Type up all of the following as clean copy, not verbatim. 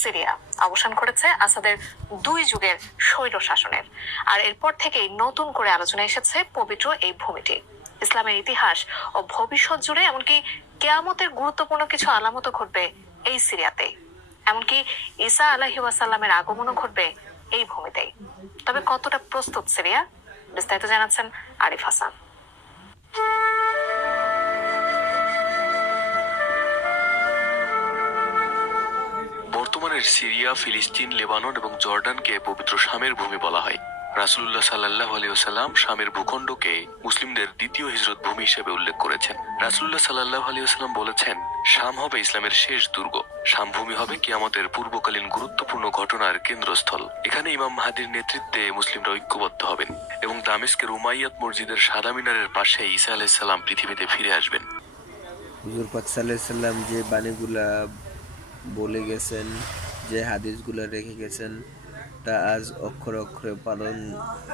Syria, অবসান ঘটেছে আসাদের 2 যুগের স্বৈর শাসনের। আর এরপর থেকেই নতুন করে আলোচনা এসেছে পবিত্র এই ভূমিটি। ইসলামের ইতিহাস ও ভবিষ্যৎ জুড়ে এমনকি কেয়ামতের গুরুত্বপূর্ণ কিছু আলামত ঘটবে এই সিরিয়াতেই। এমনকি ঈসা আলাইহিস সালামের আগমনও ঘটবে এই ভূমিতেই। তবে কতটা প্রস্তুত সিরিয়া, বিস্তারিত জানাচ্ছেন আরিফ হাসান। বর্তমানের সিরিয়া, ফিলিস্তিন, লেবানন এবং জর্ডানকে পবিত্র শামের ভূমি বলা হয়। রাসূলুল্লাহ সাল্লাল্লাহু আলাইহি ওয়াসাল্লাম শামের ভূখণ্ডকে মুসলিমদের দ্বিতীয় হিজরত ভূমি হিসেবে উল্লেখ করেছেন। রাসূলুল্লাহ সাল্লাল্লাহু আলাইহি ওয়াসাল্লাম বলেছেন, শাম হবে ইসলামের শেষ দুর্গ। শাম ভূমি হবে কিয়ামতের পূর্বকালীন গুরুত্বপূর্ণ ঘটনার কেন্দ্রস্থল। এখানে ইমাম মাহদীর নেতৃত্বে মুসলিমরা ঐক্যবদ্ধ হবেন এবং দামেস্কের উমাইয়াত মসজিদের সাদা মিনারের পাশে ঈসা আলাইহিস সালাম পৃথিবীতে ফিরে আসবেন। হুজুর পাক সাল্লাল্লাহু আলাইহি ওয়াসাল্লাম যে বাণীগুলা বলে গেছেন, যে হাদিসগুলা রেখে গেছেন, তা আজ অক্ষরে অক্ষরে পালন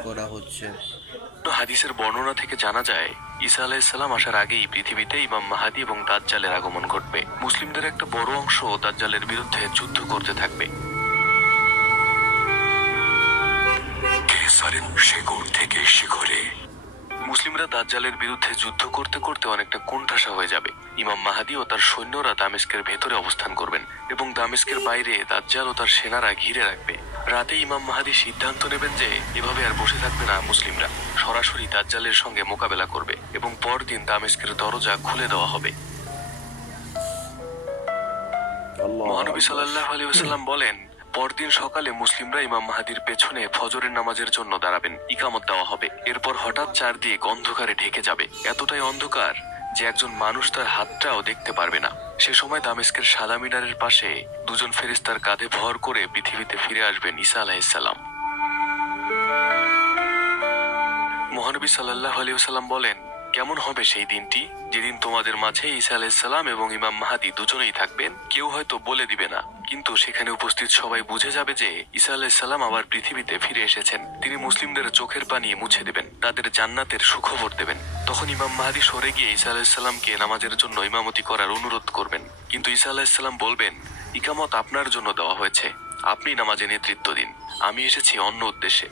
করা হচ্ছে। হাদিসের বর্ণনা থেকে জানা যায়, ঈসা আলাইহিস সালাম আসার আগেই পৃথিবীতে ইমাম মাহদী এবং দাজ্জালের আগমন ঘটবে। মুসলিমদের একটা বড় অংশ দাজ্জালের বিরুদ্ধে যুদ্ধ করতে থাকবে। শিখর থেকে শিখরে মুসলিমরা দাজ্জালের বিরুদ্ধে যুদ্ধ করতে করতে অনেকটা কোণঠাসা হয়ে যাবে। ইমাম মাহদী ও তার সৈন্যরা দামেস্কের ভেতরে অবস্থান করবেন এবং দামেস্কের বাইরে দাজ্জাল ও তার সেনারা ঘিরে রাখবে। রাতে ইমাম মাহদী সিদ্ধান্ত নেবেন যে এভাবে আর বসে থাকবে না মুসলিমরা, সরাসরি দাজ্জালের সঙ্গে মোকাবেলা করবে এবং পরদিন দামেস্কের দরজা খুলে দেওয়া হবে। মহানবী সাল্লাল্লাহু আলাইহি ওয়াসাল্লাম বলেন, পরদিন সকালে মুসলিমরা ইমাম মাহদীর পেছনে ফজরের নামাজের জন্য দাঁড়াবেন, ইকামত দেওয়া হবে। এরপর হঠাৎ চারদিক অন্ধকারে ঢেকে যাবে, এতটাই অন্ধকার যে একজন মানুষ তার হাতটাও দেখতে পারবে না। সে সময় দামেস্কের সাদা মিনারের পাশে 2 জন ফেরেশতার কাঁধে ভর করে পৃথিবীতে ফিরে আসবেন ঈসা আলাইহিস সালাম। মহানবী সাল্লাল্লাহু আলাইহি ওয়াসাল্লাম বলেন, কেমন হবে সেই দিনটি যেদিন তোমাদের মাঝে ঈসা আলাইহিস সালাম এবং ইমাম মাহদী দুজনেই থাকবেন? কেউ হয়তো বলে দিবে না, কিন্তু সেখানে উপস্থিত সবাই বুঝে যাবে যে ঈসা আলাইহিস সালাম আবার পৃথিবীতে ফিরে এসেছেন। তিনি মুসলিমদের চোখের পানি মুছে দেবেন, তাদের জান্নাতের সুখবর দেবেন। তখন ইমাম মাহদী সরে গিয়ে ঈসা আলাইহিস সালামকে নামাজের জন্য ইমামতি করার অনুরোধ করবেন, কিন্তু ঈসা আলাইহিস সালাম বলবেন, ইকামত আপনার জন্য দেওয়া হয়েছে, আপনি নামাজে নেতৃত্ব দিন, আমি এসেছি অন্য উদ্দেশ্যে।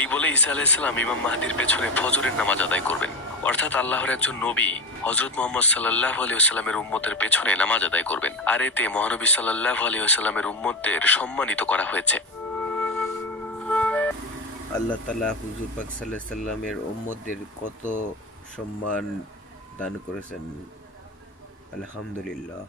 এই বলে ঈসা আলাইহিস সালাম ইমাম মাহদীর পেছনে ফজরের নামাজ আদায় করবেন। অর্থাৎ আল্লাহর একজন নবী হযরত মুহাম্মদ সাল্লাল্লাহু আলাইহি ওয়াসাল্লামের উম্মতের পেছনে নামাজ আদায় করবেন। আর এতে মহানবী সাল্লাল্লাহু আলাইহি ওয়াসাল্লামের উম্মতদের সম্মানিত করা হয়েছে। আল্লাহ তাআলা হুজুর পাক সাল্লাল্লাহু আলাইহি ওয়াসাল্লামের উম্মতদের কত সম্মান দান করেছেন, আলহামদুলিল্লাহ।